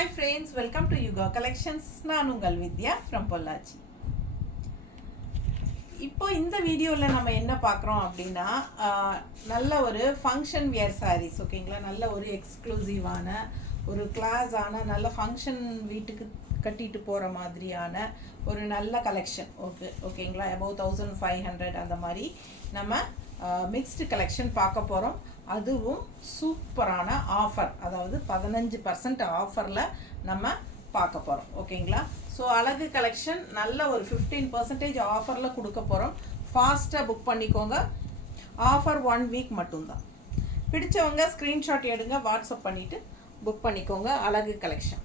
Hi friends, welcome to Yuga Collections. நான் உங்கள் வித்யா from Pollachi. இப்போ இந்த வீடியோவில் நம்ம என்ன பார்க்குறோம் அப்படின்னா நல்ல ஒரு ஃபங்க்ஷன் வியர் சாரீஸ் ஓகேங்களா. நல்ல ஒரு எக்ஸ்க்ளூசிவான ஒரு கிளாஸான நல்ல ஃபங்க்ஷன் வீட்டுக்கு கட்டிட்டு போகிற மாதிரியான ஒரு நல்ல கலெக்ஷன் ஓகேங்களா. அபவ் 1500 அந்த மாதிரி நம்ம மிக்ஸ்டு கலெக்ஷன் பார்க்க போகிறோம். அதுவும் சூப்பரான ஆஃபர், அதாவது 15% ஆஃபரில் நம்ம பார்க்க போகிறோம் ஓகேங்களா. ஸோ அழகு கலெக்ஷன் நல்ல ஒரு 15% ஆஃபரில் கொடுக்க போகிறோம். ஃபாஸ்ட்டாக புக் பண்ணிக்கோங்க. ஆஃபர் 1 வீக் மட்டும்தான். பிடிச்சவங்க ஸ்க்ரீன்ஷாட் எடுங்க, வாட்ஸ்அப் பண்ணிவிட்டு புக் பண்ணிக்கோங்க. அழகு கலெக்ஷன்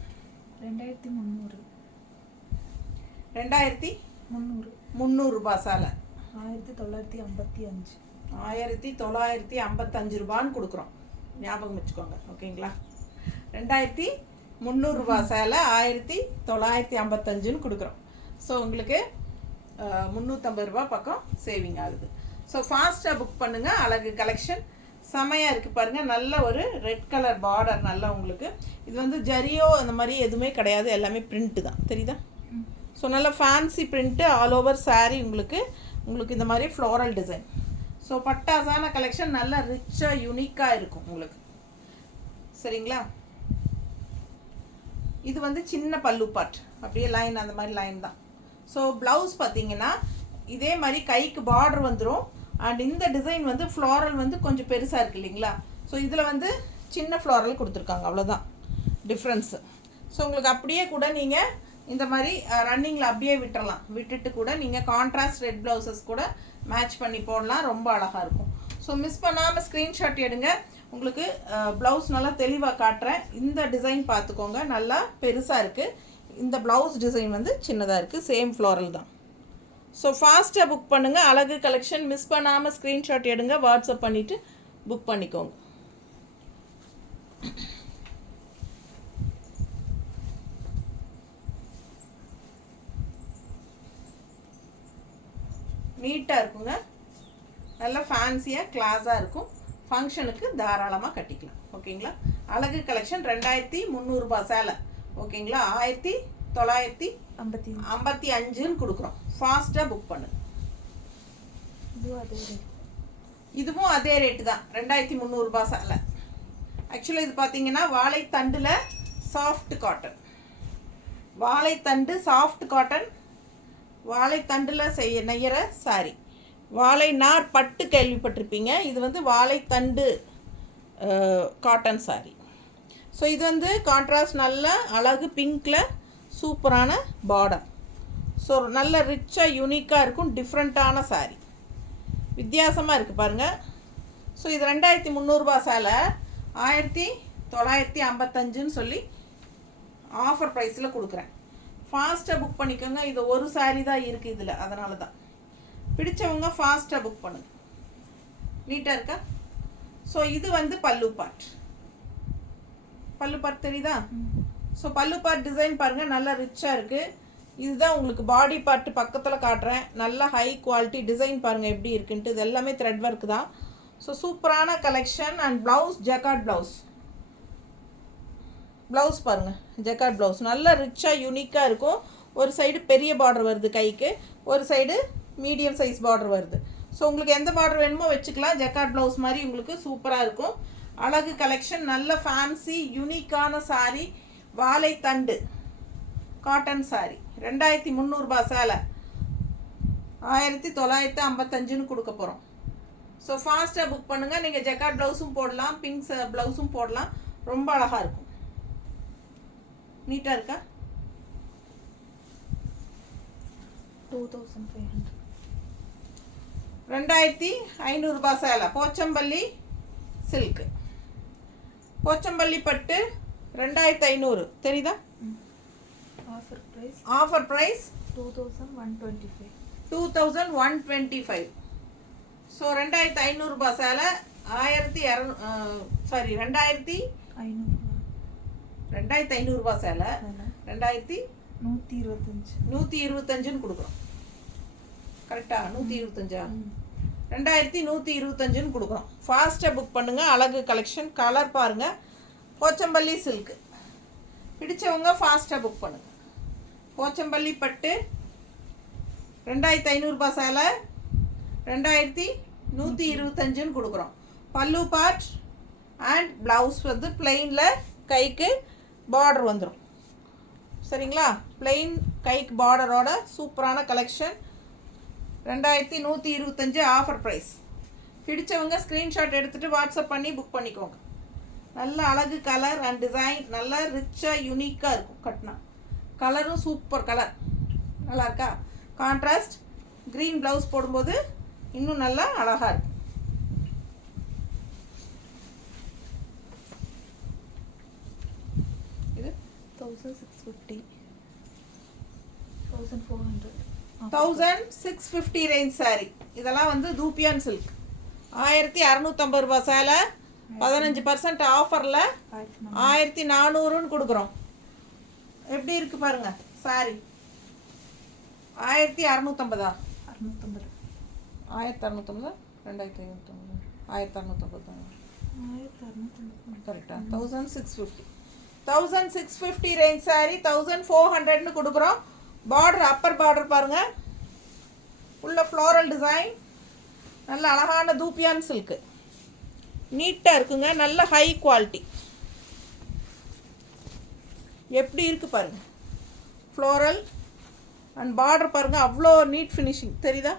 2300 ரூபாய் சாலை 1955 ரூபான்னு கொடுக்குறோம். ஞாபகம் வச்சுக்கோங்க ஓகேங்களா. 2300 ரூபாய் சேலை 1955ன்னு கொடுக்குறோம். ஸோ உங்களுக்கு 350 ரூபா பக்கம் சேவிங் ஆகுது. ஸோ ஃபாஸ்ட்டாக புக் பண்ணுங்கள். அழகு கலெக்ஷன் செமையாக இருக்குது பாருங்கள். நல்ல ஒரு ரெட் கலர் பார்டர், நல்லா உங்களுக்கு இது வந்து ஜரியோ அந்த மாதிரி எதுவுமே கிடையாது, எல்லாமே பிரிண்ட்டு தான், தெரியுதா. ஸோ நல்ல fancy print all over sari உங்களுக்கு இந்த மாதிரி ஃப்ளோரல் டிசைன். ஸோ பட்டாசான கலெக்ஷன் நல்லா ரிச்சாக யூனிக்காக இருக்கும் உங்களுக்கு, சரிங்களா. இது வந்து சின்ன பல்லு பாட், அப்படியே லைன் அந்த மாதிரி லைன் தான். ஸோ ப்ளவுஸ் பார்த்தீங்கன்னா இதே மாதிரி கைக்கு பார்டர் வந்துடும். அண்ட் இந்த டிசைன் வந்து ஃப்ளோரல் வந்து கொஞ்சம் பெருசாக இருக்குது இல்லைங்களா. ஸோ இதில் வந்து சின்ன ஃப்ளோரல் கொடுத்துருக்காங்க, அவ்வளோதான் டிஃப்ரென்ஸு. ஸோ உங்களுக்கு அப்படியே கூட நீங்கள் இந்த மாதிரி ரன்னிங்கில் அப்படியே விட்டுட்டு கூட நீங்கள் கான்ட்ராஸ்ட் ரெட் ப்ளவுசஸ் கூட மேட்ச் பண்ணி போடலாம், ரொம்ப அழகாக இருக்கும். ஸோ மிஸ் பண்ணாமல் ஸ்க்ரீன்ஷாட் எடுங்க. உங்களுக்கு ப்ளவுஸ் நல்லா தெளிவாக காட்டுறேன். இந்த டிசைன் பார்த்துக்கோங்க, நல்லா பெருசாக இருக்குது. இந்த ப்ளவுஸ் டிசைன் வந்து சின்னதாக இருக்குது, சேம் ஃப்ளோரல் தான். ஸோ ஃபாஸ்ட்டாக புக் பண்ணுங்கள். அழகு கலெக்ஷன் மிஸ் பண்ணாமல் ஸ்க்ரீன்ஷாட் எடுங்க, வாட்ஸ்அப் பண்ணிவிட்டு புக் பண்ணிக்கோங்க. நீட்டாக இருக்குங்க, நல்லா ஃபேன்சியாக கிளாஸாக இருக்கும். ஃபங்க்ஷனுக்கு தாராளமாக கட்டிக்கலாம் ஓகேங்களா. அழகு கலெக்ஷன் 2300 ரூபாய் சேலை ஓகேங்களா. 1955ன்னு கொடுக்குறோம். ஃபாஸ்ட்டாக புக் பண்ணு. இதுவும் அதே ரேட்டு தான், 2300 ரூபாய் சேலை. ஆக்சுவலாக இது பார்த்தீங்கன்னா வாழைத்தண்டில் சாஃப்ட் காட்டன், வாழைத்தண்டில் நெய்கிற சாரி. வாழை நார் பட்டு கேள்விப்பட்டிருப்பீங்க, இது வந்து வாழைத்தண்டு காட்டன் சாரி. ஸோ இது வந்து கான்ட்ராஸ்ட் நல்ல அழகு பிங்க்கில் சூப்பரான பார்டர். ஸோ நல்ல ரிச்சாக யூனிக்காக இருக்கும், டிஃப்ரெண்ட்டான சாரி, வித்தியாசமாக இருக்குது பாருங்கள். ஸோ இது 2300 ரூபாய் சேலை 1955ன்னு சொல்லி ஆஃபர் ப்ரைஸில் கொடுக்குறேன். ஃபாஸ்ட்டாக புக் பண்ணிக்கோங்க. இது ஒரு சாரீ தான் இருக்குது இதில், அதனால தான். பிடிச்சவங்க ஃபாஸ்ட்டாக புக் பண்ணுங்க. நீட்டாக இருக்கா. ஸோ இது வந்து பல்லு பார்ட் தெரியுதா. ஸோ பல்லு பார்ட் டிசைன் பாருங்கள், நல்லா ரிச்சாக இருக்குது. இதுதான் உங்களுக்கு பாடி பார்ட் பக்கத்தில் காட்டுறேன். நல்ல ஹை குவாலிட்டி டிசைன் பாருங்கள் எப்படி இருக்குன்ட்டு. இது எல்லாமே த்ரெட் ஒர்க் தான். ஸோ சூப்பரான collection. And blouse jacquard blouse பாருங்கள், ஜக்கார்ட் ப்ளவுஸ் நல்லா ரிச்சாக யூனிக்காக இருக்கும். ஒரு சைடு பெரிய பார்டர் வருது கைக்கு, ஒரு சைடு மீடியம் சைஸ் பார்டர் வருது. ஸோ உங்களுக்கு எந்த பார்டர் வேணுமோ வச்சுக்கலாம். ஜக்கார்ட் ப்ளவுஸ் மாதிரி உங்களுக்கு சூப்பராக இருக்கும். அழகு கலெக்ஷன் நல்ல ஃபேன்சி யூனிக்கான சாரீ, வாழைத்தண்டு காட்டன் சாரீ 2300 ரூபாய் சேலை 1955ன்னு கொடுக்க போகிறோம். ஸோ ஃபாஸ்ட்டாக புக் பண்ணுங்கள். நீங்கள் ஜக்கார்ட் ப்ளவுஸும் போடலாம், பிங்க் ப்ளவுஸும் போடலாம், ரொம்ப அழகாக இருக்கும். நீட்டாக இருக்கா. 2500 ரூபாய் சேலை போச்சம்பள்ளி சில்க்கு, போச்சம்பள்ளி பட்டு 2500 தெரியுதா. Offer price 2125. ஸோ 2500 ரூபாய் சேலை 2500 ரூபாய் சேலை 2125ன்னு கொடுக்குறோம். கரெக்டா 125 2125ன்னு கொடுக்குறோம். ஃபாஸ்ட்டாக புக் பண்ணுங்கள். அழகு கலெக்ஷன் கலர் பாருங்கள், போச்சம்பள்ளி சில்க்கு பிடிச்சவங்க ஃபாஸ்ட்டாக புக் பண்ணுங்கள். போச்சம்பள்ளி பட்டு 2500 சேலை 2125 கொடுக்குறோம். பல்லு பார்ட் அண்ட் ப்ளவுஸ் வந்து பிளெயினில் கைக்கு பார்டர் வந்துடும். சரிங்களா? பிளெயின் கைக்கு பார்டரோட சூப்பரான கலெக்ஷன் 2125 ஆஃபர் ப்ரைஸ். பிடிச்சவங்க ஸ்க்ரீன்ஷாட் எடுத்துகிட்டு வாட்ஸ்அப் பண்ணி புக் பண்ணிக்கோங்க. நல்ல அழகு கலர் அண்ட் டிசைன், நல்லா ரிச்சாக யூனிக்காக இருக்கும். கட்டினா கலரும் சூப்பர் கலர், நல்லா இருக்கா? கான்ட்ராஸ்ட் க்ரீன் ப்ளவுஸ் போடும்போது இன்னும் நல்லா அழகாக இருக்கும். இது 1650 1400 1650 ரேஞ்ச் சாரீ. இதெல்லாம் வந்து தூப்பியான் சில்க் 1650 ரூபா சேலை 15% ஆஃபரில் 1400ன்னு கொடுக்குறோம். எப்படி இருக்குது பாருங்க சாரி. 1650 650 1650 2550 1650 கரெக்டா? 1650 ரேஞ்ச் சாரி 1400ன்னு கொடுக்குறோம். பார்டர் அப்பர் பார்டர் பாருங்க, உள்ள ஃப்ளோரல் டிசைன், நல்ல அழகான தூப்பியான் சில்க்கு, நீட்டாக இருக்குங்க. நல்ல ஹை குவாலிட்டி. எப்படி இருக்குது பாருங்கள், ஃப்ளோரல் அண்ட் பார்டர் பாருங்கள், அவ்வளோ நீட் ஃபினிஷிங் தெரியுதா?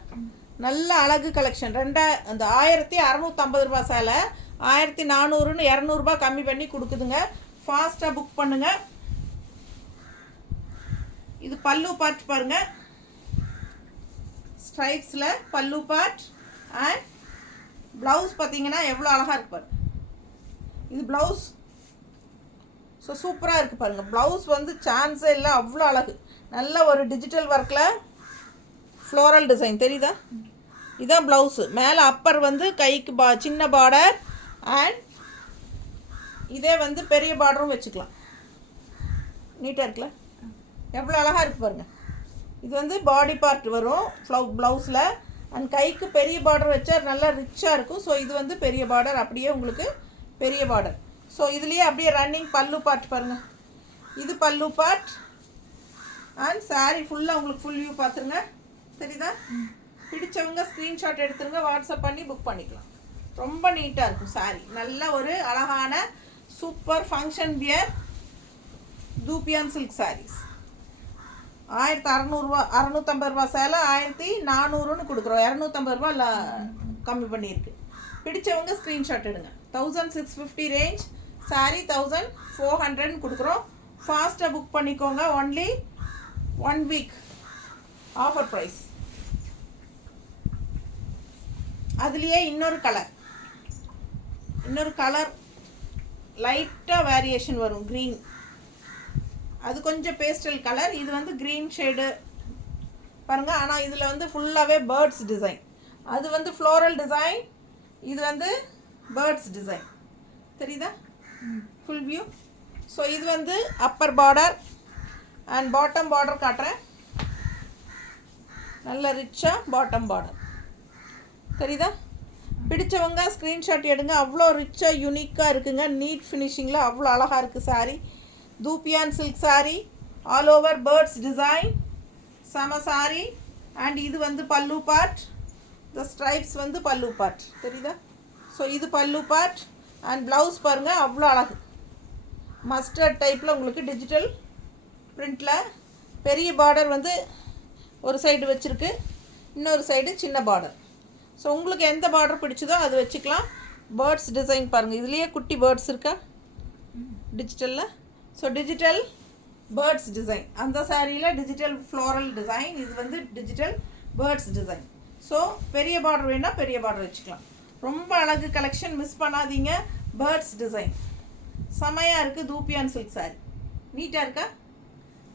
நல்ல அழகு கலெக்ஷன். அந்த 1650 ரூபா சேலை 1400ன்னு 200 கம்மி பண்ணி கொடுக்குதுங்க. ஃபாஸ்ட்டாக புக் பண்ணுங்கள். இது பல்லு பார்ட் பாருங்கள், ஸ்ட்ரைப்ஸில் பல்லு பார்ட் அண்ட் ப்ளவுஸ் பார்த்தீங்கன்னா எவ்வளோ அழகாக இருக்கு பாருங்க. இது ப்ளவுஸ். ஸோ சூப்பராக இருக்குது பாருங்கள். ப்ளவுஸ் வந்து சான்ஸே இல்லை, அவ்வளோ அழகு. நல்ல ஒரு டிஜிட்டல் ஒர்க்கில் ஃப்ளோரல் டிசைன் தெரியுதா? இதுதான் ப்ளவுஸு. மேலே அப்பர் வந்து கைக்கு சின்ன பார்டர் அண்ட் இதே வந்து பெரிய பார்டரும் வச்சுக்கலாம். நீட்டாக இருக்குல்ல? எவ்வளோ அழகாக இருக்குது பாருங்கள். இது வந்து பாடி பார்ட் வரும் ப்ளவுஸில் அண்ட் கைக்கு பெரிய பார்டர் வச்சா நல்லா ரிச்சாக இருக்கும். ஸோ இது வந்து பெரிய பார்டர், அப்படியே உங்களுக்கு பெரிய பார்டர். ஸோ இதுலேயே அப்படியே ரன்னிங் பல்லு பார்ட் பாருங்கள். இது பல்லு பார்ட் அண்ட் சாரீ ஃபுல்லாக உங்களுக்கு ஃபுல் வியூ பார்த்துருங்க. தெரியுதா? பிடிச்சவங்க ஸ்க்ரீன்ஷாட் எடுத்துருங்க, வாட்ஸ்அப் பண்ணி புக் பண்ணிக்கலாம். ரொம்ப நீட்டாக இருக்கும் சாரீ. நல்ல ஒரு அழகான சூப்பர் ஃபங்க்ஷன் வியர் தூப்பியான் சில்க் சாரீஸ். 1600 650 ரூபா சேலை 1400ன்னு கொடுக்குறோம். 250 ரூபா கம்மி பண்ணியிருக்கு. பிடிச்சவங்க ஸ்க்ரீன்ஷாட் எடுங்க. 1650 ரேஞ்ச் சாரீ 1400ன்னு கொடுக்குறோம். ஃபாஸ்ட்டாக புக் பண்ணிக்கோங்க. Only 1 week offer price. அதுலேயே இன்னொரு கலர் லைட்டாக வேரியேஷன் வரும். க்ரீன், அது கொஞ்சம் பேஸ்டல் கலர். இது வந்து க்ரீன் ஷேடு பாருங்கள். ஆனால் இதில் வந்து ஃபுல்லாகவே பேர்ட்ஸ் டிசைன். அது வந்து ஃப்ளோரல் டிசைன், இது வந்து பேர்ட்ஸ் டிசைன். தெரியுதா? Full view. ஸோ இது வந்து Appar border and bottom border காட்டுறேன். நல்ல ரிச்சாக பாட்டம் பார்டர் தெரியுதா? பிடிச்சவங்க ஸ்க்ரீன்ஷாட் எடுங்க. அவ்வளோ ரிச்சாக யூனிக்காக இருக்குங்க. நீட் ஃபினிஷிங்கில் அவ்வளோ அழகாக இருக்குது sari. தூப்பியான் silk sari, all over birds design, சம சாரீ. அண்ட் இது வந்து பல்லு பார்ட், இந்த ஸ்ட்ரைப்ஸ் வந்து பல்லு பார்ட் தெரியுதா? ஸோ இது பல்லு பார்ட் அண்ட் ப்ளவுஸ் பாருங்கள், அவ்வளோ அழகு. மஸ்டர்ட் டைப்பில் உங்களுக்கு டிஜிட்டல் பிரிண்டில் பெரிய பார்டர் வந்து ஒரு சைடு வச்சுருக்கு, இன்னொரு சைடு சின்ன பார்டர். ஸோ உங்களுக்கு எந்த பார்டர் பிடிச்சதோ அது வச்சுக்கலாம். பேர்ட்ஸ் டிசைன் பாருங்கள், இதுலேயே குட்டி பேர்ட்ஸ் இருக்கா டிஜிட்டலில். So digital birds design. அந்த சாரியில் டிஜிட்டல் ஃப்ளோரல் டிசைன், இது வந்து டிஜிட்டல் பேர்ட்ஸ் டிசைன். ஸோ பெரிய பார்டர் வேணால் பெரிய பார்டர் வச்சுக்கலாம். ரொம்ப அழகு கலெக்ஷன், மிஸ் பண்ணாதீங்க. பேர்ட்ஸ் டிசைன் செமையாக இருக்குது. தூப்பியான் சில்க் சாரி நீட்டாக இருக்கா?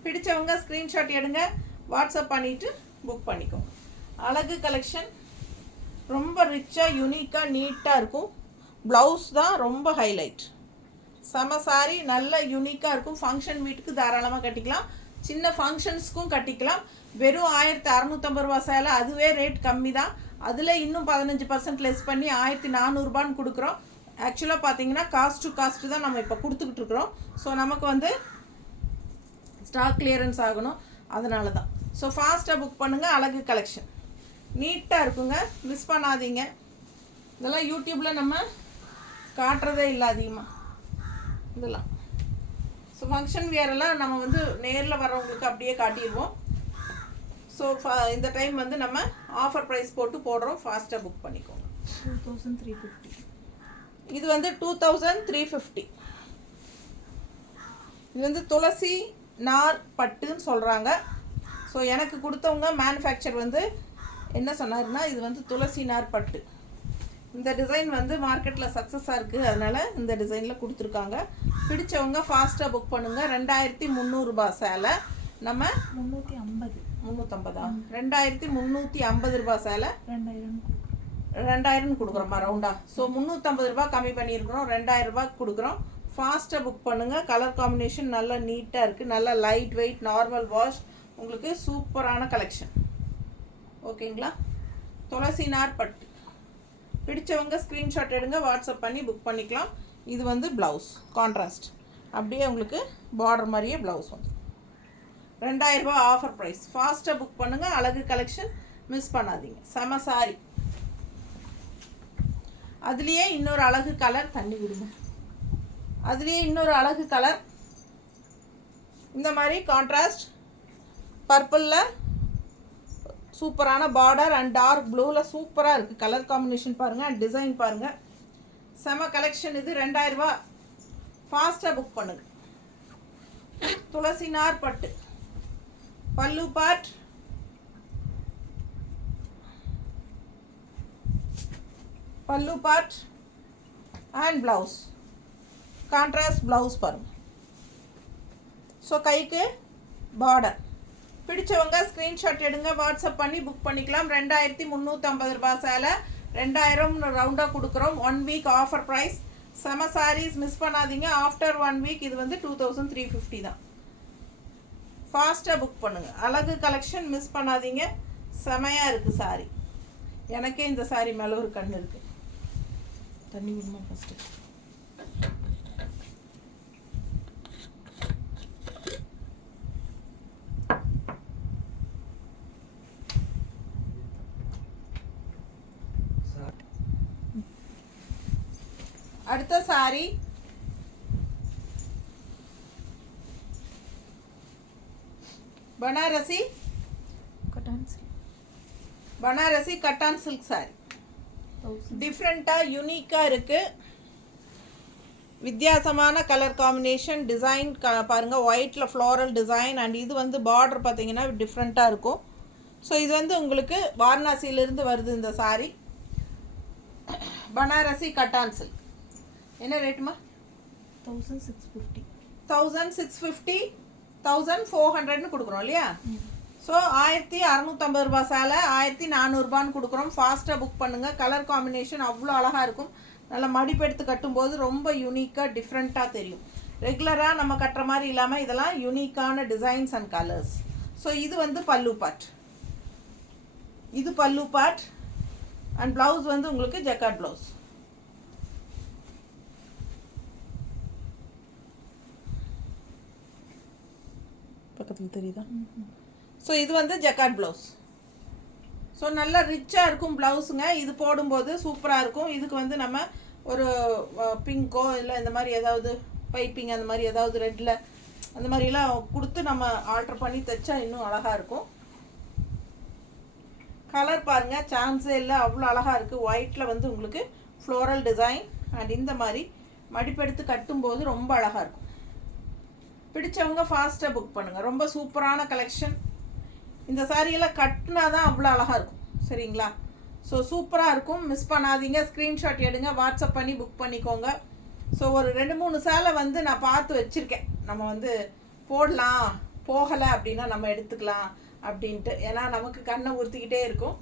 பிடிச்சவங்க ஸ்க்ரீன்ஷாட் எடுங்க, வாட்ஸ்அப் பண்ணிவிட்டு புக் பண்ணிக்கோங்க. அழகு கலெக்ஷன், ரொம்ப ரிச்சாக யூனிக்காக நீட்டாக இருக்கும். ப்ளவுஸ் தான் ரொம்ப ஹைலைட். செம சாரி, நல்ல யூனிக்காக இருக்கும். ஃபங்க்ஷன் வீட்டுக்கு தாராளமாக கட்டிக்கலாம், சின்ன ஃபங்க்ஷன்ஸ்க்கும் கட்டிக்கலாம். வெறும் 1650 ரூபா சேலை, அதுவே ரேட் கம்மி தான். அதில் இன்னும் 15% லெஸ் பண்ணி 1400 கொடுக்குறோம். ஆக்சுவலாக பார்த்தீங்கன்னா காஸ்ட் டு காஸ்ட்டு தான் நம்ம இப்போ கொடுத்துக்கிட்டு இருக்கிறோம். ஸோ நமக்கு வந்து ஸ்டாக் கிளியரன்ஸ் ஆகணும், அதனால தான். ஸோ ஃபாஸ்ட்டாக புக் பண்ணுங்கள். அழகு கலெக்ஷன் நீட்டாக இருக்குங்க, மிஸ் பண்ணாதீங்க. இதெல்லாம் யூடியூப்பில் நம்ம காட்டுறதே இல்லை அதிகமாக இதெல்லாம். ஸோ ஃபங்க்ஷன் வியரெல்லாம் நம்ம வந்து நேரில் வர்றவங்களுக்கு அப்படியே காட்டிடுவோம். ஸோ இந்த டைம் வந்து நம்ம ஆஃபர் ப்ரைஸ் போட்டு போடுறோம், ஃபாஸ்ட்டாக புக் பண்ணிக்கோங்க. 2350. இது வந்து 2350. இது வந்து துளசி நார் பட்டுன்னு சொல்கிறாங்க. ஸோ எனக்கு கொடுத்தவங்க மேனுஃபேக்சர் வந்து என்ன சொன்னாருன்னா, இது வந்து துளசி நார் பட்டு. இந்த டிசைன் வந்து மார்க்கெட்டில் சக்ஸஸாக இருக்குது, அதனால் இந்த டிசைனில் கொடுத்துருக்காங்க. பிடிச்சவங்க ஃபாஸ்ட்டாக புக் பண்ணுங்கள். 2300 சேலை. நம்ம 350 2350 சேலை 2000 கொடுக்குறோம்மா ரவுண்டா. ஸோ 350 கம்மி பண்ணியிருக்கிறோம், 2000 கொடுக்குறோம். ஃபாஸ்ட்டாக புக் பண்ணுங்கள். கலர் காம்பினேஷன் நல்லா நீட்டாக இருக்குது, நல்லா லைட் வெயிட், நார்மல் வாஷ், உங்களுக்கு சூப்பரான கலெக்ஷன். ஓகேங்களா? துளசி நார் பட்டு பிடிச்சவங்க ஸ்க்ரீன்ஷாட் எடுங்க, வாட்ஸ்அப் பண்ணி புக் பண்ணிக்கலாம். இது வந்து ப்ளவுஸ் கான்ட்ராஸ்ட், அப்படியே உங்களுக்கு பார்டர் மாதிரியே ப்ளவுஸ் வந்து 2000 ஆஃபர் ப்ரைஸ். ஃபாஸ்ட்டாக புக் பண்ணுங்கள். அழகு கலெக்ஷன் மிஸ் பண்ணாதீங்க. செம சாரி. அதுலேயே இன்னொரு அழகு கலர், தண்ணி விடுங்க. அதுலேயே இன்னொரு அழகு கலர், இந்த மாதிரி கான்ட்ராஸ்ட் பர்பிளில் சூப்பரான பார்டர் அண்ட் டார்க் ப்ளூவில் சூப்பராக இருக்குது. கலர் காம்பினேஷன் பாருங்கள், அண்ட் டிசைன் பாருங்கள், செம கலெக்ஷன். இது 2000. ஃபாஸ்ட்டாக புக் பண்ணுங்கள். துளசி நார் பட்டு பல்லு part, and blouse contrast blouse பாருங்கள். ஸோ கைக்கு பார்டர். பிடிச்சவங்க ஸ்க்ரீன்ஷாட் எடுங்க, வாட்ஸ்அப் பண்ணி புக் பண்ணிக்கலாம். 2350 சேலை 2000 ரவுண்டாக கொடுக்குறோம். 1 வீக் ஆஃபர் ப்ரைஸ். செம சாரீஸ் மிஸ் பண்ணாதீங்க. ஆஃப்டர் 1 வீக் இது வந்து 2350 தான். ஃபாஸ்ட்டாக புக் பண்ணுங்கள். அழகு கலெக்ஷன் மிஸ் பண்ணாதீங்க. செமையாக இருக்குது சாரி. எனக்கே இந்த சாரி மேலே ஒரு கண் இருக்குது. தண்ணி விடுமா ஃபஸ்ட்டு. அடுத்த சாரி பனாரசி கட்டான் சில்க் சாரி. டிஃப்ரெண்ட்டாக யூனிக்காக இருக்குது, வித்தியாசமான கலர் காம்பினேஷன், டிசைன் பாருங்கள், ஒயிட்டில் ஃப்ளோரல் டிசைன், அண்ட் இது வந்து பார்டர் பார்த்தீங்கன்னா டிஃப்ரெண்ட்டாக இருக்கும். ஸோ இது வந்து உங்களுக்கு வாரணாசியிலிருந்து வருது இந்த சாரி. பனாரசி கட்டான் சில்க். என்ன ரேட்டுமா? 1650. 1650 1400ன்னு கொடுக்குறோம் இல்லையா? ஸோ 1650 சேலை 1400 கொடுக்குறோம். ஃபாஸ்ட்டாக புக் பண்ணுங்கள். கலர் காம்பினேஷன் அவ்வளோ அழகாக இருக்கும். நல்லா மடிப்பெடுத்து கட்டும்போது ரொம்ப யூனிக்காக டிஃப்ரெண்ட்டாக தெரியும். ரெகுலராக நம்ம கட்டுற மாதிரி இல்லாமல் இதெல்லாம் யூனிக்கான டிசைன்ஸ் அண்ட் கலர்ஸ். ஸோ இது வந்து பல்லு பார்ட். இது பல்லு பார்ட் அண்ட் ப்ளவுஸ் வந்து உங்களுக்கு ஜக்கார்ட் ப்ளவுஸ். பக்கத்தில் தெரியுதா? ஸோ இது வந்து ஜக்கார்ட் ப்ளவுஸ். ஸோ நல்லா ரிச்சாக இருக்கும் ப்ளவுஸுங்க. இது போடும்போது சூப்பராக இருக்கும். இதுக்கு வந்து நம்ம ஒரு பிங்கோ இல்லை இந்த மாதிரி ஏதாவது பைப்பிங் அந்த மாதிரி ஏதாவது ரெட்டில் அந்த மாதிரிலாம் கொடுத்து நம்ம ஆல்ட்ரு பண்ணி தைச்சா இன்னும் அழகாக இருக்கும். கலர் பாருங்கள், சான்ஸே இல்லை, அவ்வளோ அழகாக இருக்குது. ஒயிட்டில் வந்து உங்களுக்கு ஃப்ளோரல் டிசைன் அண்ட் இந்த மாதிரி மடிப்பெடுத்து கட்டும்போது ரொம்ப அழகாக இருக்கும். பிடிச்சவங்க ஃபாஸ்ட்டாக புக் பண்ணுங்கள். ரொம்ப சூப்பரான கலெக்ஷன். இந்த சாரியெல்லாம் கட்டினா தான் அவ்வளோ அழகாக இருக்கும். சரிங்களா? ஸோ சூப்பராக இருக்கும், மிஸ் பண்ணாதீங்க. ஸ்க்ரீன்ஷாட் எடுங்க, வாட்ஸ்அப் பண்ணி புக் பண்ணிக்கோங்க. ஸோ ஒரு 2-3 சேலை வந்து நான் பார்த்து வச்சுருக்கேன். நம்ம வந்து போடலாம், போகலை அப்படின்னா நம்ம எடுத்துக்கலாம் அப்படின்ட்டு. ஏன்னா நமக்கு கண்ணை உறுத்திக்கிட்டே இருக்கும்,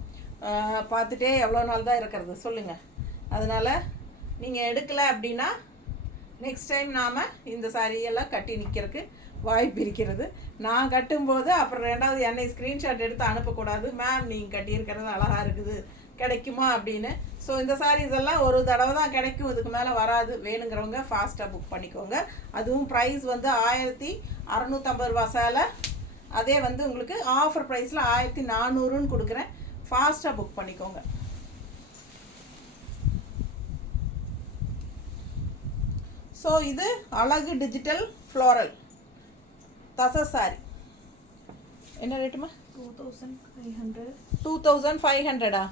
பார்த்துட்டே எவ்வளோ நாள் தான் இருக்கிறது சொல்லுங்கள். அதனால் நீங்கள் எடுக்கலை அப்படின்னா நெக்ஸ்ட் டைம் நாம் இந்த சாரியெல்லாம் கட்டி நிற்கிறதுக்கு வாய்ப்பு இருக்கிறது. நான் கட்டும்போது அப்புறம் 2வது என்னை ஸ்க்ரீன்ஷாட் எடுத்து அனுப்பக்கூடாது, மேம் நீங்கள் கட்டியிருக்கிறது அழகாக இருக்குது கிடைக்குமா அப்படின்னு. ஸோ இந்த சாரீஸ் எல்லாம் ஒரு தடவை தான் கிடைக்கும், இதுக்கு மேலே வராது. வேணுங்கிறவங்க ஃபாஸ்ட்டாக புக் பண்ணிக்கோங்க. அதுவும் ப்ரைஸ் வந்து 1650 ரூபா சேலை. அதே வந்து உங்களுக்கு ஆஃபர் ப்ரைஸில் 1400ன்னு கொடுக்குறேன். ஃபாஸ்ட்டாக புக் பண்ணிக்கோங்க. ஸோ இது அழகு டிஜிட்டல் ஃப்ளோரல் தச சாரி. என்ன ரேட்டுமா? 2500. 2500-ஆ?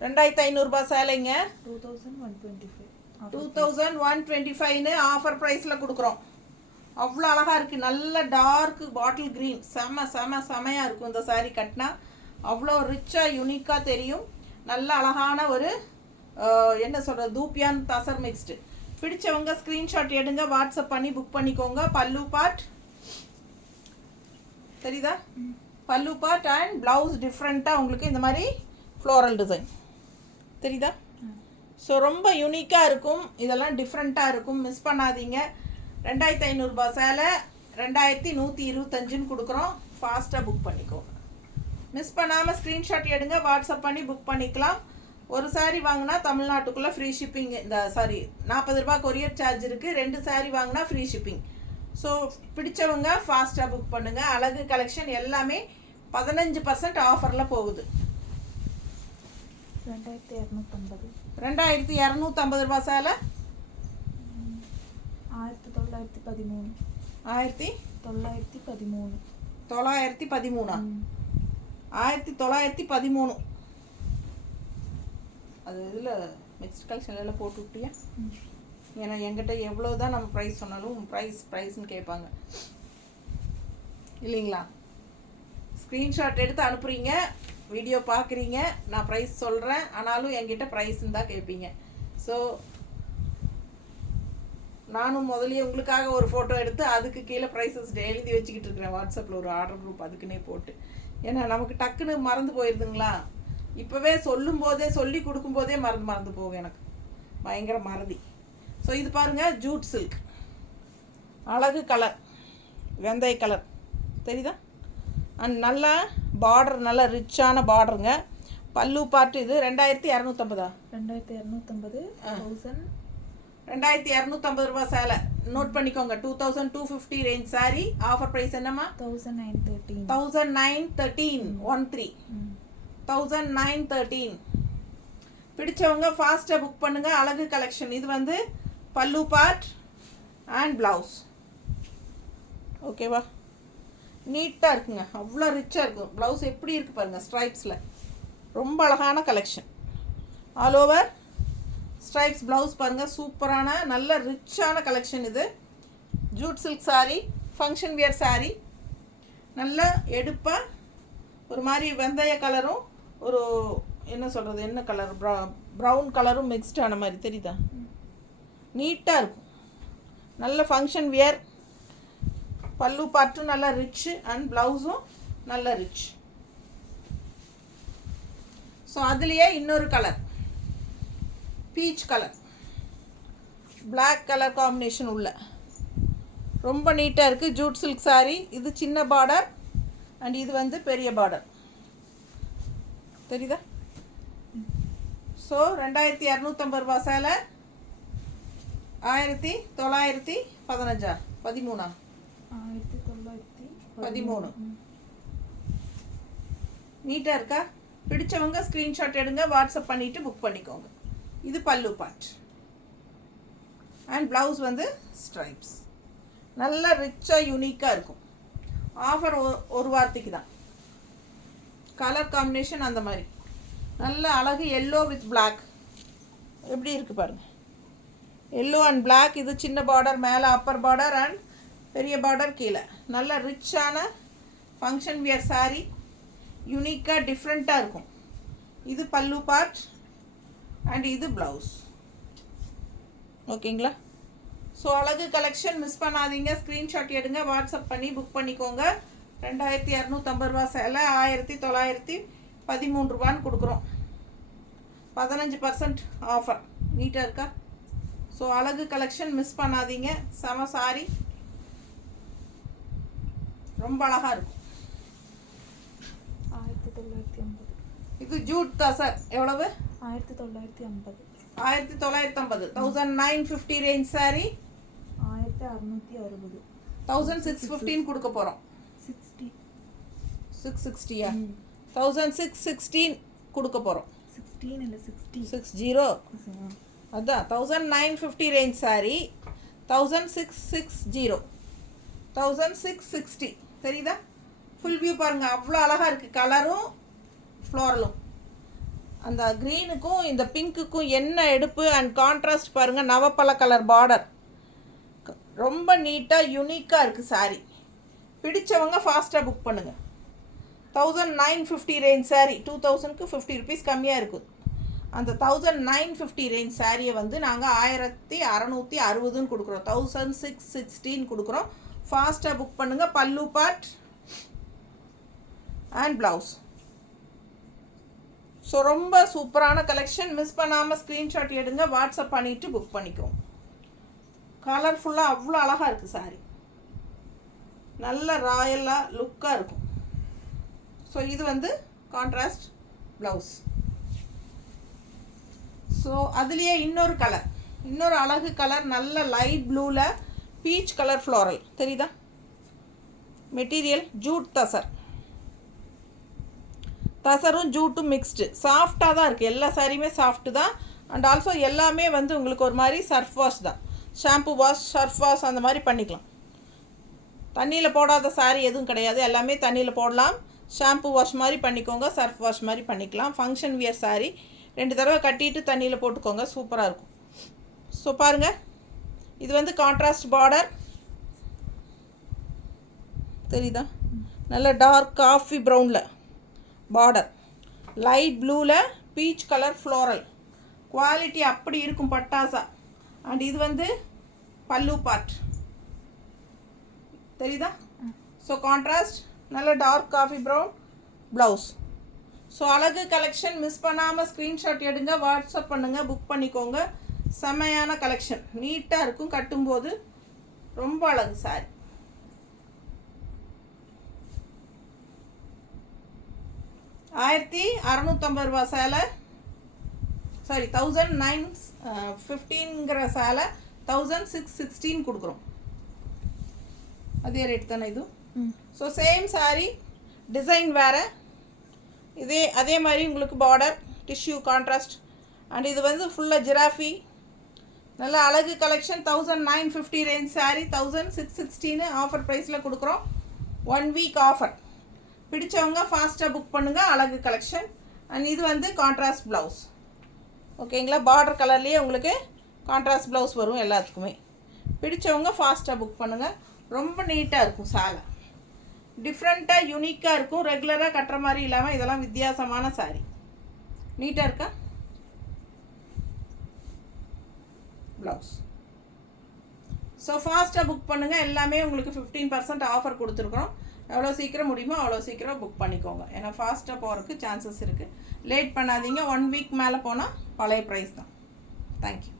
2500 ரூபாய் சேலைங்க. 2125. 2125ன்னு ஆஃபர் ப்ரைஸில் கொடுக்குறோம். அவ்வளோ அழகாக இருக்குது. நல்ல டார்க் பாட்டில் க்ரீன். செமையாக இருக்கும் இந்த சாரீ கட்டினா. அவ்வளோ ரிச்சாக யூனிக்காக தெரியும். நல்ல அழகான ஒரு என்ன சொல்கிறது, தூப்பியான் தசர் மிக்ஸ்டு. பிடிச்சவங்க ஸ்க்ரீன்ஷாட் எடுங்க, வாட்ஸ்அப் பண்ணி புக் பண்ணிக்கோங்க. பல்லு பார்ட் தெரியுதா? பல்லு பார்ட் அண்ட் ப்ளவுஸ் டிஃப்ரெண்ட்டாக உங்களுக்கு இந்த மாதிரி ஃப்ளோரல் டிசைன் தெரியுதா? ஸோ ரொம்ப யூனிக்காக இருக்கும். இதெல்லாம் டிஃப்ரெண்ட்டாக இருக்கும், மிஸ் பண்ணாதீங்க. 2500 ரூபாய் சேலை 2125ன்னு கொடுக்குறோம். ஃபாஸ்ட்டாக புக் பண்ணிக்கோங்க. மிஸ் பண்ணாமல் ஸ்க்ரீன்ஷாட் எடுங்க, வாட்ஸ்அப் பண்ணி புக் பண்ணிக்கலாம். ஒரு சாரீ வாங்கினா தமிழ்நாட்டுக்குள்ளே ஃப்ரீ ஷிப்பிங். இந்த சாரி 40 ரூபா கொரியர் சார்ஜ் இருக்குது. 2 சாரீ வாங்கினா ஃப்ரீ ஷிப்பிங். ஸோ பிடிச்சவங்க ஃபாஸ்ட்டாக புக் பண்ணுங்கள். அழகு கலெக்ஷன் எல்லாமே 15% ஆஃபரில் போகுது. 2250. 2250 ரூபா சேலை 1913. 1913. 1913. 1913. அது இதில் மிக்ஸ்ட் கலெக்ஷன்லாம் போட்டு விட்டியா? ஏன்னா என்கிட்ட எவ்வளோ தான் நம்ம ப்ரைஸ் சொன்னாலும் ப்ரைஸ்ன்னு கேட்பாங்க இல்லைங்களா? ஸ்க்ரீன்ஷாட் எடுத்து அனுப்புகிறீங்க, வீடியோ பார்க்குறீங்க, நான் ப்ரைஸ் சொல்கிறேன், ஆனாலும் என்கிட்ட ப்ரைஸ்ன்னு தான் கேட்பீங்க. ஸோ நானும் முதலியே உங்களுக்காக ஒரு ஃபோட்டோ எடுத்து அதுக்கு கீழே ப்ரைஸஸ் எழுதி வச்சுக்கிட்டு இருக்கிறேன். வாட்ஸ்அப்பில் ஒரு ஆர்டர் குரூப் அதுக்குன்னே போட்டு. ஏன்னா நமக்கு டக்குன்னு மறந்து போயிடுதுங்களா? இப்போவே சொல்லும்போதே சொல்லி கொடுக்கும்போதே மறந்து போகும். எனக்கு பயங்கர மறதி. ஸோ இது பாருங்கள், ஜூட் சில்க் அழகு கலர், வெந்தய கலர் தெரியுதா? அண்ட் நல்லா பார்டர், நல்லா ரிச்சான பார்டருங்க. பல்லு பார்ட்டு இது 2250. 2250. 2250 ரூபா சேலை. நோட் பண்ணிக்கோங்க. 2250 ரேஞ்ச் சாரி. ஆஃபர் ப்ரைஸ் என்னம்மா? 1913. 1913. 1913. பிடிச்சவங்க ஃபாஸ்ட்டாக புக் பண்ணுங்கள். அழகு கலெக்ஷன். இது வந்து பல்லு பார்ட் அண்ட் ப்ளவுஸ். ஓகேவா? நீட்டாக இருக்குங்க, அவ்வளோ ரிச்சாக இருக்கும். ப்ளவுஸ் எப்படி இருக்குது பாருங்கள், ஸ்ட்ரைப்ஸில். ரொம்ப அழகான collection. All over stripes blouse பாருங்கள், சூப்பரான நல்ல ரிச்சான கலெக்ஷன். இது Jude silk sari, function wear sari. நல்லா எடுப்பாக ஒரு மாதிரி வெந்தய கலரும் ஒரு என்ன சொல்கிறது, என்ன கலர், ப்ரௌன் கலரும் மிக்ஸ்டான மாதிரி தெரியுதா? நீட்டாக இருக்கும். நல்ல ஃபங்க்ஷன் வியர். பல்லு பார்ட்டும் நல்லா ரிச்சு அண்ட் ப்ளவுஸும் நல்லா ரிச். ஸோ அதுலேயே இன்னொரு colour, peach colour, black colour combination உள்ள ரொம்ப நீட்டாக இருக்குது. Jute silk sari. இது சின்ன பார்டர் அண்ட் இது வந்து பெரிய பார்டர் தெரியுதா? ஸோ 2250 ரூபா சேலை 1915. 13. 1913. நீட்டாக இருக்கா? பிடிச்சவங்க ஸ்க்ரீன்ஷாட் எடுங்க, வாட்ஸ்அப் பண்ணிவிட்டு புக் பண்ணிக்கோங்க. இது பல்லு பார்ட் அண்ட் ப்ளவுஸ் வந்து ஸ்ட்ரைப்ஸ். நல்லா ரிச்சாக யூனிக்காக இருக்கும். ஆஃபர் ஒரு வாரத்துக்கு தான். கலர் காம்பினேஷன் அந்த மாதிரி நல்ல அழகு. எல்லோ வித் பிளாக் எப்படி இருக்குது பாருங்கள். Yellow and black. இது சின்ன பார்டர் மேலே, அப்பர் பார்டர் அண்ட் பெரிய பார்டர் கீழே. நல்ல ரிச்சான ஃபங்க்ஷன் வியர் சாரீ. யூனிக்காக டிஃப்ரெண்ட்டாக இருக்கும். இது பல்லு பார்ட் அண்ட் இது ப்ளவுஸ். ஓகேங்களா? ஸோ அழகு கலெக்ஷன் மிஸ் பண்ணாதீங்க. ஸ்க்ரீன்ஷாட் எடுங்க, வாட்ஸ்அப் பண்ணி புக் பண்ணிக்கோங்க. 2250 ரூபா சேலை 1913 ரூபான்னு கொடுக்குறோம். 15% ஆஃபர். நீட்டாக இருக்கா? ஸோ அழகு கலெக்ஷன் மிஸ் பண்ணாதீங்க. செம சாரி, ரொம்ப அழகாக இருக்கும். 1950. இது ஜூட் தசர் எவ்வளவு? 1950. 1950. 1950 ரேஞ்ச் சாரி 1660. 1615 கொடுக்க போகிறோம். 60. 660யா? 1616 கொடுக்க போகிறோம். 16 இல்லை 60. 60 அதான் 1950 ரேஞ்ச் சாரி 1660. 1660 தெரியுதா? ஃபுல் வியூ பாருங்கள், அவ்வளோ அழகாக இருக்குது. கலரும் ஃப்ளோரலும் அந்த க்ரீனுக்கும் இந்த பிங்க்குக்கும் என்ன எடுப்பு அண்ட் கான்ட்ராஸ்ட் பாருங்கள். நவப்பழ கலர் பார்டர் ரொம்ப நீட்டாக யூனிக்காக இருக்குது சாரீ. பிடிச்சவங்க ஃபாஸ்ட்டாக புக் பண்ணுங்கள். 1950 ரேஞ்ச் சாரீ 2000க்கு 50 ருபீஸ் கம்மியாக இருக்குது. அந்த 1950 ரேஞ்ச் சாரியை வந்து நாங்கள் 1660ன்னு கொடுக்குறோம். 1616 கொடுக்குறோம். ஃபாஸ்ட்டாக புக் பண்ணுங்கள். பல்லு பார்ட் அண்ட் ப்ளவுஸ். ஸோ ரொம்ப சூப்பரான கலெக்ஷன். மிஸ் பண்ணாமல் ஸ்க்ரீன்ஷாட் எடுங்க, வாட்ஸ்அப் பண்ணிவிட்டு புக் பண்ணிக்கோங்க. கலர்ஃபுல்லாக அவ்வளோ அழகாக இருக்குது சாரி. நல்ல ராயலாக லுக்காக இருக்கும். ஸோ இது வந்து கான்ட்ராஸ்ட் ப்ளவுஸ். ஸோ அதுலேயே இன்னொரு கலர், இன்னொரு அழகு கலர், நல்ல லைட் ப்ளூவில் பீச் கலர் ஃப்ளோரல் தெரியுதா? Material Jude tussar. தசரும் ஜூட்டும் மிக்ஸ்டு. சாஃப்டாக தான் இருக்குது. எல்லா சாரியுமே சாஃப்ட்டு தான். அண்ட் ஆல்சோ எல்லாமே வந்து உங்களுக்கு ஒரு மாதிரி சர்ஃப் வாஷ் தான். ஷாம்பு வாஷ், சர்ஃப் வாஷ் அந்த மாதிரி பண்ணிக்கலாம். தண்ணியில் போடாத சாரி எதுவும் கிடையாது. எல்லாமே தண்ணியில் போடலாம். ஷாம்பு வாஷ் மாதிரி பண்ணிக்கோங்க, சர்ஃப் வாஷ் மாதிரி பண்ணிக்கலாம். ஃபங்க்ஷன் வியர் சாரி 2 தடவை கட்டிட்டு தண்ணியில் போட்டுக்கோங்க, சூப்பராக இருக்கும். ஸோ பாருங்கள், இது வந்து கான்ட்ராஸ்ட் பார்டர் தெரியுதா? நல்ல டார்க் காஃபி ப்ரௌனில் பார்டர், லைட் ப்ளூவில் பீச் கலர் ஃப்ளோரல். குவாலிட்டி அப்படி இருக்கும் பட்டாசா. அண்ட் இது வந்து பல்லு பார்ட் தெரியுதா? ஸோ கான்ட்ராஸ்ட் நல்ல dark coffee brown blouse. So அழகு கலெக்ஷன். மிஸ் பண்ணாமல் ஸ்க்ரீன்ஷாட் எடுங்க, வாட்ஸ்அப் பண்ணுங்கள், புக் பண்ணிக்கோங்க. செமையான கலெக்ஷன், நீட்டாக இருக்கும். கட்டும்போது ரொம்ப அழகு சாரி. ₹1650 சேலை, சாரி 1915ங்கிற சேலை 1616 கொடுக்குறோம். அதே ரேட் தானே இது? ஸோ சேம் சாரி, டிசைன் வேறு. அதே மாதிரி உங்களுக்கு பார்டர் டிஷ்யூ கான்ட்ராஸ்ட். அண்ட் இது வந்து ஃபுல்லாக ஜிராஃபி. நல்ல அழகு கலெக்ஷன். 1950 ரேஞ்ச் சாரி 1616 ஆஃபர் ப்ரைஸில் கொடுக்குறோம். 1 வீக் ஆஃபர். பிடிச்சவங்க ஃபாஸ்ட்டாக புக் பண்ணுங்கள். அழகு கலெக்ஷன். அண்ட் இது வந்து கான்ட்ராஸ்ட் ப்ளவுஸ். ஓகேங்களா? பார்டர் கலர்லேயே உங்களுக்கு கான்ட்ராஸ்ட் ப்ளவுஸ் வரும் எல்லாத்துக்குமே. பிடிச்சவங்க ஃபாஸ்ட்டாக புக் பண்ணுங்கள். ரொம்ப நீட்டாக இருக்கும் சாலை. டிஃப்ரெண்ட்டாக யூனிக்காக இருக்கும். ரெகுலராக கட்டுற மாதிரி இல்லாமல் இதெல்லாம் வித்தியாசமான சாரி. நீட்டாக இருக்கா? ப்ளவுஸ். ஸோ ஃபாஸ்ட்டாக புக் பண்ணுங்கள். எல்லாமே உங்களுக்கு 15% ஆஃபர் கொடுத்துருக்குறோம். எவ்வளோ சீக்கிரம் முடியுமோ அவ்வளோ சீக்கிரம் புக் பண்ணிக்கோங்க. ஏன்னா ஃபாஸ்ட்டாக போகிறதுக்கு சான்சஸ் இருக்குது. லேட் பண்ணாதீங்க. 1 வீக் மேலே போனால் பழைய ப்ரைஸ் தான். தேங்க்யூ.